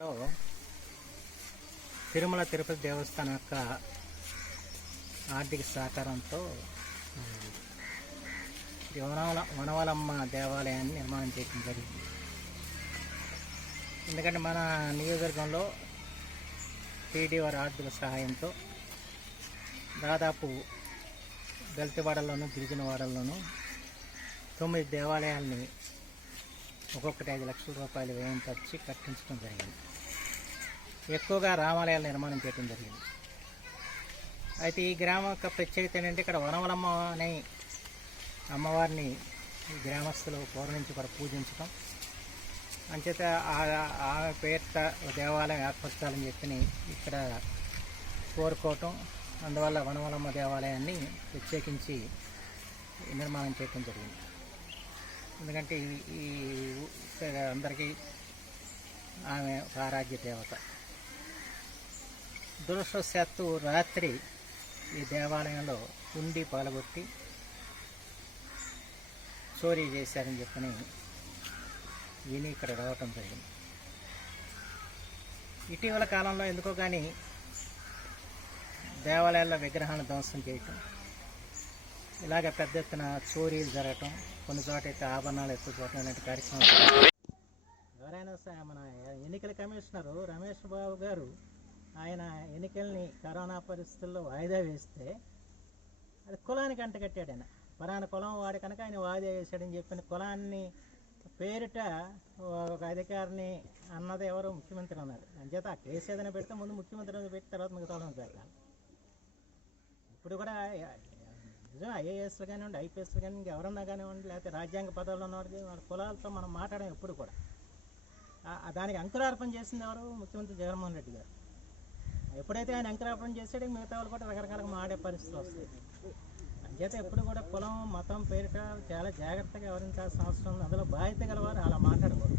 Hello Tirumala Tirupati దేవస్థానం యొక్క ఆర్థిక సహకారంతో వనవల వనవలమ్మ దేవాలయాన్ని నిర్మాణం చేయడం జరిగింది. ఎందుకంటే మన నియోజకవర్గంలో టీడీ వారి ఆర్థిక సహాయంతో దాదాపు దళితవాడల్లోనూ గిరిజన వాడల్లోనూ తొమ్మిది దేవాలయాల్ని ఒక్కొక్కటి ఐదు లక్షల రూపాయలు వ్యయం ఖర్చి కట్టించడం జరిగింది. ఎక్కువగా రామాలయాల నిర్మాణం చేయడం జరిగింది. అయితే ఈ గ్రామం యొక్క ప్రత్యేకత ఏంటంటే ఇక్కడ వనవలమ్మ అనే అమ్మవారిని గ్రామస్తులు పౌర్ణించి కూడా పూజించడం అంచేత ఆ- ఆమె పేరిట దేవాలయం ఏర్పరచాలని చెప్పి ఇక్కడ కోరుకోవటం. అందువల్ల వనవలమ్మ దేవాలయాన్ని ప్రత్యేకించి నిర్మాణం చేయటం జరిగింది. ఎందుకంటే ఈ- అందరికీ ఆమె ఒక ఆరాధ్య దేవత దురదృష్టవశాత్తు రాత్రి ఈ దేవాలయంలో ఉండి పాల్గొట్టి చోరీ చేశారని చెప్పని విని ఇక్కడ రావటం జరిగింది. ఇటీవల కాలంలో ఎందుకో కానీ దేవాలయాల్లో విగ్రహాలను ధ్వంసం చేయటం ఇలాగ పెద్ద ఎత్తున చోరీలు జరగటం కొన్ని చోట అయితే ఆభరణాలు ఎత్తుకోవటం ఇలాంటి కార్యక్రమాలు ఎవరైనా సరే మన ఎన్నికల కమిషనరు రమేష్ బాబు గారు ఆయన ఎన్నికల్ని కరోనా పరిస్థితుల్లో వాయిదా వేస్తే అది కులానికి అంటగట్టాడు ఆయన. పలానా కులం వాడి కనుక ఆయన వాయిదా వేశాడని చెప్పిన కులాన్ని పేరిట ఒక అధికారిని అన్నది ఎవరు ముఖ్యమంత్రి అన్నారు. అంచేత ఆ కేసు ఏదైనా పెడితే ముందు ముఖ్యమంత్రి పెట్టి తర్వాత మిగతా వాళ్ళని పెట్టాలి ఇప్పుడు కూడా నిజం ఐఏఎస్లు కానివ్వండి ఐపీఎస్లు కానీ ఎవరన్నా కానివ్వండి లేకపోతే రాజ్యాంగ పదవులు ఉన్నవాడికి వాళ్ళ కులాలతో మనం మాట్లాడడం ఎప్పుడు కూడా. దానికి అంకురార్పణ చేసింది ఎవరు? ముఖ్యమంత్రి జగన్మోహన్ రెడ్డి గారు. ఎప్పుడైతే ఆయన అంకురార్పణ చేసాడో మిగతా వాళ్ళు కూడా రకరకాలుగా మాడే పరిస్థితులు వస్తాయి. అంచేత ఎప్పుడు కూడా కులం మతం పేరిట చాలా జాగ్రత్తగా వివరించాల్సిన అవసరం ఉంది. అందులో బాధ్యత గలవారు అలా మాట్లాడకూడదు.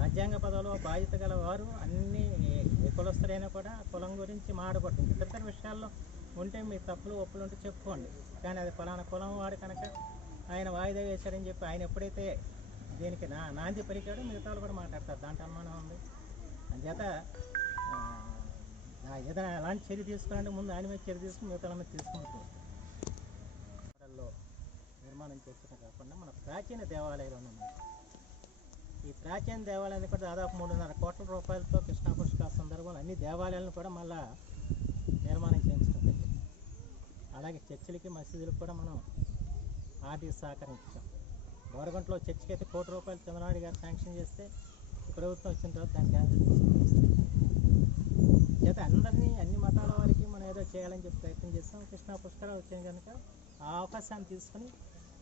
రాజ్యాంగ పదవిలో బాధ్యత గలవారు అన్ని ఏ- కులస్తులైనా కూడా కులం గురించి మాడకూడదు. ఇతర విషయాల్లో ఉంటే మీ తప్పులు ఒప్పులు ఉంటే చెప్పుకోండి. కానీ అది ఫలానా కులం వాడు కనుక ఆయన వాయిదా వేశాడని చెప్పి ఆయన ఎప్పుడైతే దీనికి నా నాంది పలికాడో మిగతా వాళ్ళు కూడా మాట్లాడతారు. దాంట్లో అనుమానం ఉంది. అంచేత ఏదైనా ఎలాంటి చర్య తీసుకోవాలంటే ముందు ఆయన మీద చర్య తీసుకుని మిగతా మీద తీసుకుంటూ నిర్మాణం చేసడం కాకుండా మన ప్రాచీన దేవాలయాలు ఉన్నాయి. ఈ ప్రాచీన దేవాలయాన్ని కూడా దాదాపు మూడున్నర కోట్ల రూపాయలతో కృష్ణాపుష్క సందర్భంలో అన్ని దేవాలయాలను కూడా మళ్ళీ అలాగే చర్చిలకి మసీదులకు కూడా మనం ఆర్థిక సహకరించాం. గవర్నమెంట్లో చర్చికి అయితే కోటి రూపాయలు చంద్రనాయుడు గారు శాంక్షన్ చేస్తే ప్రభుత్వం వచ్చిన తర్వాత దానికి క్యాన్సిల్ చేత అందరినీ అన్ని మతాల వారికి మనం ఏదో చేయాలని చెప్పి ప్రయత్నం చేస్తాం. కృష్ణా పుష్కరాలు వచ్చాయి కనుక ఆ అవకాశాన్ని తీసుకుని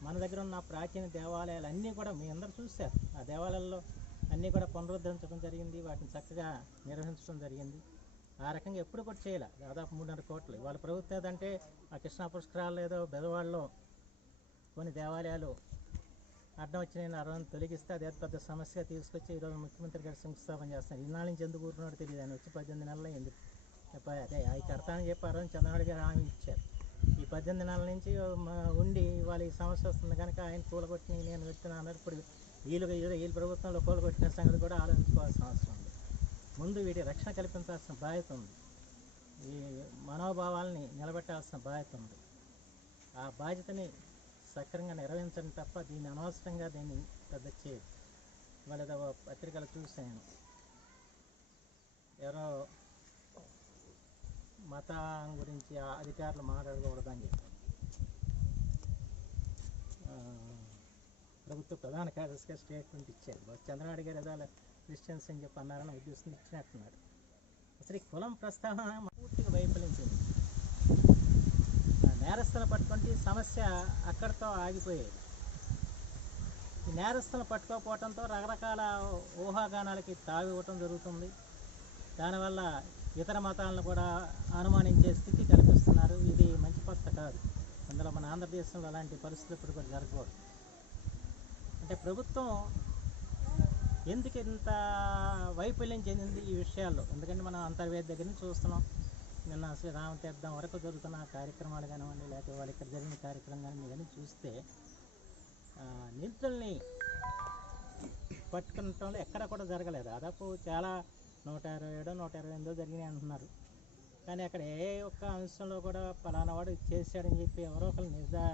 మన దగ్గర ఉన్న ప్రాచీన దేవాలయాలు అన్నీ కూడా మీ అందరూ చూశారు. ఆ దేవాలయాల్లో అన్నీ కూడా పునరుద్ధరించడం జరిగింది. వాటిని చక్కగా నిర్వహించడం జరిగింది. ఆ రకంగా ఎప్పుడు కూడా చేయాలి. దాదాపు మూడున్నర కోట్లు. వాళ్ళ ప్రభుత్వం ఏదంటే ఆ కృష్ణా పుష్కరాలు ఏదో బెదవాళ్ళలో కొన్ని దేవాలయాలు అడ్డం వచ్చిన అరవై తొలగిస్తే అదే పెద్ద సమస్య తీసుకొచ్చి ఈరోజు ముఖ్యమంత్రి గారు శంకుస్థాపన చేస్తున్నారు. ఇన్నాళ్ళ నుంచి ఎందుకు ఊరుకున్నాడు తెలియదు. ఆయన వచ్చి పద్దెనిమిది నెలలు ఎందుకు చెప్ప- అదే అవి కడతానని చెప్పి ఆ చంద్రబాబు గారు హామీ ఇచ్చారు. ఈ పద్దెనిమిది నెలల నుంచి ఉండి వాళ్ళ ఈ సమస్య వస్తుంది కనుక ఆయన కూలగొట్టి నేను పెట్టిన అన్నప్పుడు ఇప్పుడు వీళ్ళు వీళ్ళు ప్రభుత్వంలో కూలగొట్టిన సంగతి కూడా ఆలోచించుకోవాల్సిన అవసరం ముందు వీటి రక్షణ కల్పించాల్సిన బాధ్యత ఉంది. ఈ మనోభావాల్ని నిలబెట్టాల్సిన బాధ్యత ఉంది. ఆ బాధ్యతని సక్రంగా నిర్వహించడం తప్ప దీన్ని అనవసరంగా దీన్ని పెద్ద చేయదు వాళ్ళ పత్రికలు చూశాను. ఎవరో మతం గురించి ఆ అధికారులు మాట్లాడకూడదని చెప్పారు. ప్రభుత్వ ప్రధాన కార్యదర్శిగా స్టేట్మెంట్ ఇచ్చారు. బస్ చంద్రనాయుడు గారు ఏదో క్రిస్టియన్స్ అని చెప్పి అన్నారని ఉద్దేశం ఇచ్చినట్టున్నాడు అసలు ఈ కులం ప్రస్తావన పూర్తిగా వైఫల్యించింది ఆ నేరస్తులను పట్టుకుంటే ఈ సమస్య అక్కడితో ఆగిపోయేది. ఈ నేరస్తులను పట్టుకోకపోవడంతో రకరకాల ఊహాగానాలకి తాగివ్వటం జరుగుతుంది. దానివల్ల ఇతర మతాలను కూడా అనుమానించే స్థితి కల్పిస్తున్నారు. ఇది మంచి పద్ధతి కాదు. అందులో మన ఆంధ్రదేశంలో అలాంటి పరిస్థితులు ఇప్పుడు కూడా జరగకూడదు. అంటే ప్రభుత్వం ఎందుకు ఇంత వైఫల్యం చెందింది ఈ విషయాల్లో? ఎందుకంటే మనం అంతర్వేది దగ్గర నుంచి చూస్తున్నాం. నిన్న శ్రీరామ తీర్థం వరకు జరుగుతున్న కార్యక్రమాలు కానివ్వండి లేకపోతే వాళ్ళు ఇక్కడ జరిగిన కార్యక్రమం కానీ ఇవన్నీ చూస్తే నిధుల్ని నిందితుల్ని పట్టుకునటంలో ఎక్కడ కూడా జరగలేదు. దాదాపు చాలా నూట ఇరవై ఏడో నూట ఇరవై ఎనిమిదో జరిగినాయి అంటున్నారు. కానీ అక్కడ ఏ ఒక్క అంశంలో కూడా పలానా వాడు చేశాడని చెప్పి ఎవరో ఒకరు నిర్దా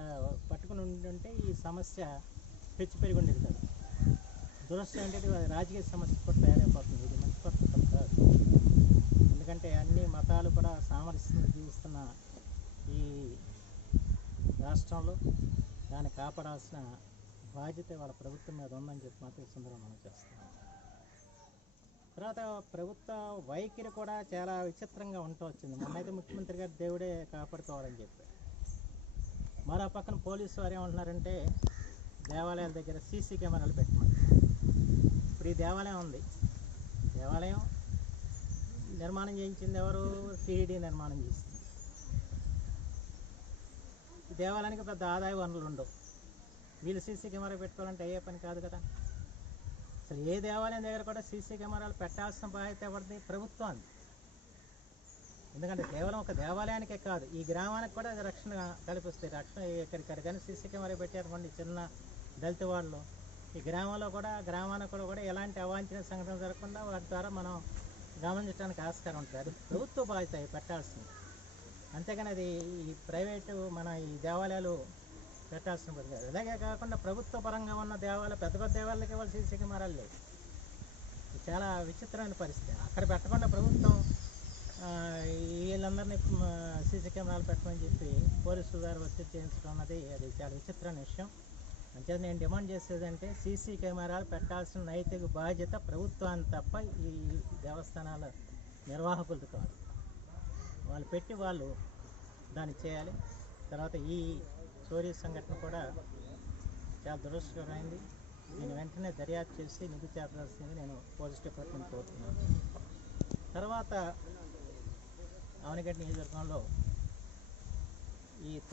పట్టుకుని ఉంటుంటే ఈ సమస్య పెంచి పెరిగి ఉండేది కదా. దురస్థ అంటే రాజకీయ సమస్య కూడా తయారైపోతుంది. ఇది మంచి పద్ధతి కాదు. ఎందుకంటే అన్ని మతాలు కూడా సామరస్యం జీవిస్తున్న ఈ రాష్ట్రంలో దాన్ని కాపాడాల్సిన బాధ్యత వాళ్ళ ప్రభుత్వం మీద ఉందని చెప్పి మాత్రం ఈ సందర్భంగా మనం చేస్తున్నాం. తర్వాత ప్రభుత్వ వైఖరి కూడా చాలా విచిత్రంగా ఉంటూ వచ్చింది. మొన్నైతే ముఖ్యమంత్రి గారు దేవుడే కాపాడుకోవాలని చెప్పి మరో పక్కన పోలీసు వారు ఏమంటున్నారంటే దేవాలయాల దగ్గర సీసీ కెమెరాలు పెట్టమని. ఇప్పుడు ఈ దేవాలయం ఉంది. దేవాలయం నిర్మాణం చేయించింది ఎవరు? టీడీ నిర్మాణం చేసింది. ఈ దేవాలయానికి పెద్ద ఆదాయ వనరులు ఉండవు. వీళ్ళు సీసీ కెమెరా పెట్టుకోవాలంటే అయ్యే పని కాదు కదా. అసలు ఏ దేవాలయం దగ్గర కూడా సీసీ కెమెరాలు పెట్టాల్సిన బాధ్యత ఎవరిది? ప్రభుత్వాన్ని ఎందుకంటే కేవలం ఒక దేవాలయానికే కాదు ఈ గ్రామానికి కూడా రక్షణ కల్పిస్తాయి. రక్షణ ఎక్కడిక్కడ కానీ సీసీ కెమెరా పెట్టారనుకోండి చిన్న దళిత వాళ్ళు ఈ గ్రామంలో కూడా గ్రామానికి కూడా ఎలాంటి అవాంఛనీయ సంఘటన జరగకుండా వాటి ద్వారా మనం గమనించడానికి ఆస్కారం ఉంటుంది. అది ప్రభుత్వ బాధ్యత పెట్టాల్సింది. అంతేగాని అది ఈ ప్రైవేటు మన ఈ దేవాలయాలు పెట్టాల్సిన పని కాదు. అలాగే కాకుండా ప్రభుత్వ పరంగా ఉన్న దేవాలయ పెద్ద పెద్ద దేవాలయాలకి ఇవ్వాలి సీసీకి కెమెరాలు లేవు. చాలా విచిత్రమైన పరిస్థితి. అక్కడ పెట్టకుండా ప్రభుత్వం వీళ్ళందరినీ సీసీ కెమెరాలు పెట్టమని చెప్పి పోలీసులు గారు ఒత్తిడి చేయించడం అన్నది అది చాలా విచిత్రమైన విషయం. అంటే నేను డిమాండ్ చేసేది అంటే సీసీ కెమెరాలు పెట్టాల్సిన నైతిక బాధ్యత ప్రభుత్వాన్ని తప్ప ఈ దేవస్థానాల నిర్వాహకులది కాదు. వాళ్ళు పెట్టి వాళ్ళు దాన్ని చేయాలి. తర్వాత ఈ చోరీ సంఘటన కూడా చాలా దురదృష్టకరమైంది. దీని వెంటనే దర్యాప్తు చేసి నిధి చేర్చాల్సింది నేను పోలీస్ డిపార్ట్మెంట్ కోరుతున్నాను. తర్వాత అవనగడ్డ నియోజకవర్గంలో ఈ